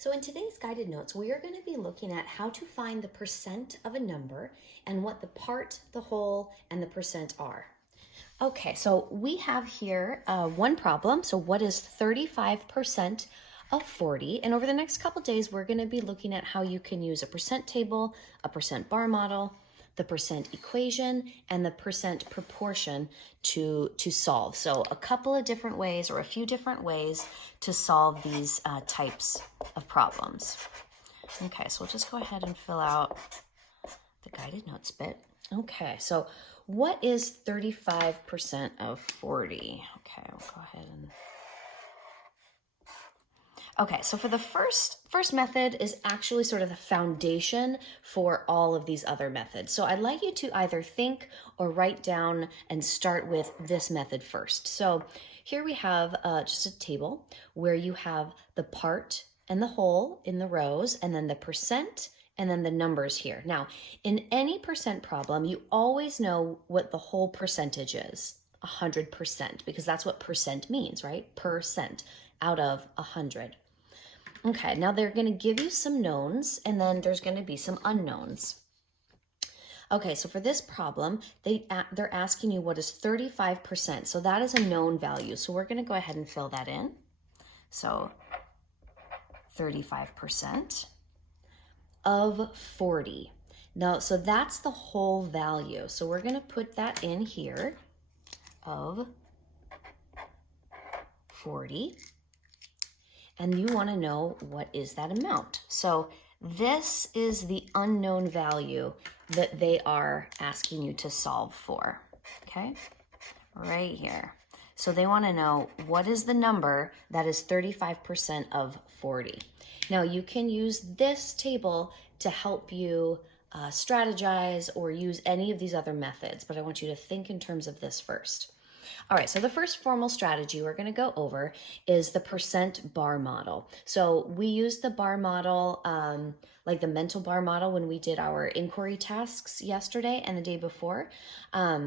So in today's guided notes, we are going to be looking at how to find the percent of a number and what the part, the whole, and the percent are. Okay, so we have here one problem. So what is 35% of 40? And over the next couple days, we're going to be looking at how you can use a percent table, a percent bar model, the percent equation, and the percent proportion to solve. So a couple of different ways or a few different ways to solve these types of problems. Okay, so we'll just go ahead and fill out the guided notes bit. Okay, so what is 35% of 40? Okay, we'll go ahead and... Okay, so for the first method is actually sort of the foundation for all of these other methods. So I'd like you to either think or write down and start with this method first. So here we have just a table where you have the part and the whole in the rows, and then the percent, and then the numbers here. Now, in any percent problem, you always know what the whole percentage is, 100%, because that's what percent means, right? Percent out of 100. Okay, now they're going to give you some knowns, and then there's going to be some unknowns. Okay, so for this problem, they're asking you what is 35%. So that is a known value. So we're going to go ahead and fill that in. So 35% of 40. Now, so that's the whole value. So we're going to put that in here of 40. And you want to know what is that amount. So this is the unknown value that they are asking you to solve for, okay? Right here. So they want to know what is the number that is 35% of 40. Now you can use this table to help you strategize or use any of these other methods, but I want you to think in terms of this first. All right, so the first formal strategy we're going to go over is the percent bar model. So we used the bar model, like the mental bar model, when we did our inquiry tasks yesterday and the day before. But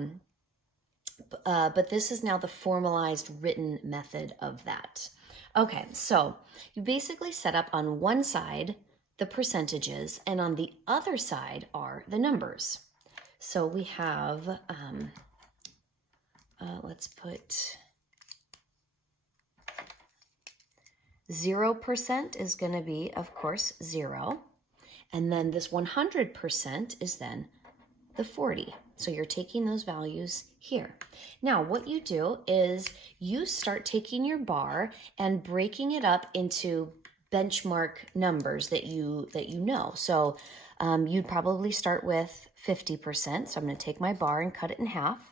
this is now the formalized written method of that. Okay, so you basically set up on one side the percentages, and on the other side are the numbers. So we have... let's put 0% is going to be, of course, 0. And then this 100% is then the 40. So you're taking those values here. Now, what you do is you start taking your bar and breaking it up into benchmark numbers that you know. So you'd probably start with 50%. So I'm going to take my bar and cut it in half.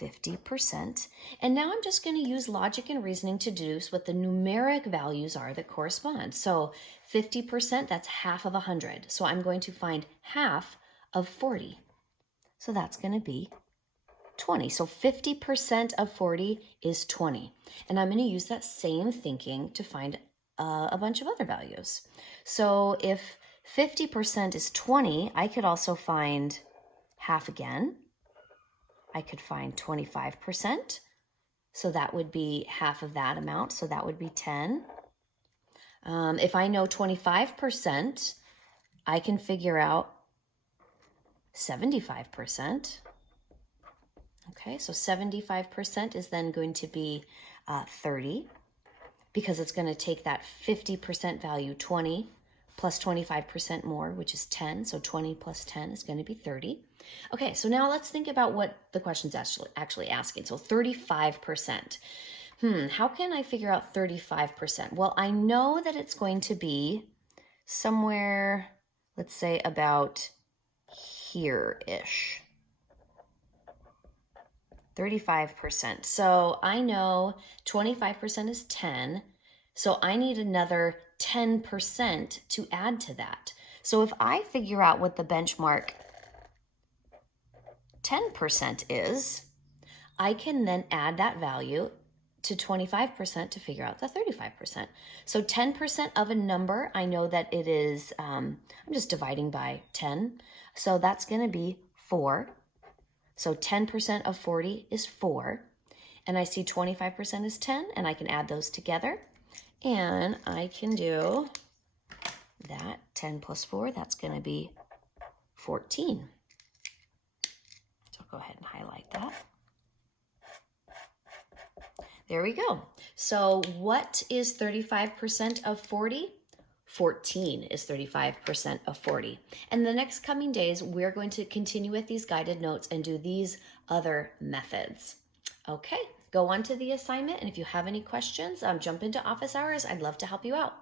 50%. And now I'm just going to use logic and reasoning to deduce what the numeric values are that correspond. So 50%, that's half of 100. So I'm going to find half of 40. So that's going to be 20. So 50% of 40 is 20. And I'm going to use that same thinking to find a bunch of other values. So if 50% is 20, I could also find half again. I could find 25%, so that would be half of that amount, so that would be 10. If I know 25%, I can figure out 75%. Okay, so 75% is then going to be 30, because it's going to take that 50% value, 20, plus 25% more, which is 10. So 20 plus 10 is going to be 30. Okay, so now let's think about what the question's actually asking. So 35%. How can I figure out 35%? Well, I know that it's going to be somewhere, let's say about here-ish. 35%. So I know 25% is 10. So I need another 10% to add to that. So if I figure out what the benchmark 10% is, I can then add that value to 25% to figure out the 35%. So 10% of a number, I know that it is, I'm just dividing by 10. So that's going to be 4. So 10% of 40 is 4. And I see 25% is 10, and I can add those together. And I can do that 10 plus 4, that's going to be 14. So I'll go ahead and highlight that. There we go. So what is 35% of 40? 14 is 35% of 40. And the next coming days, we're going to continue with these guided notes and do these other methods. Okay, go on to the assignment. And if you have any questions, jump into office hours. I'd love to help you out.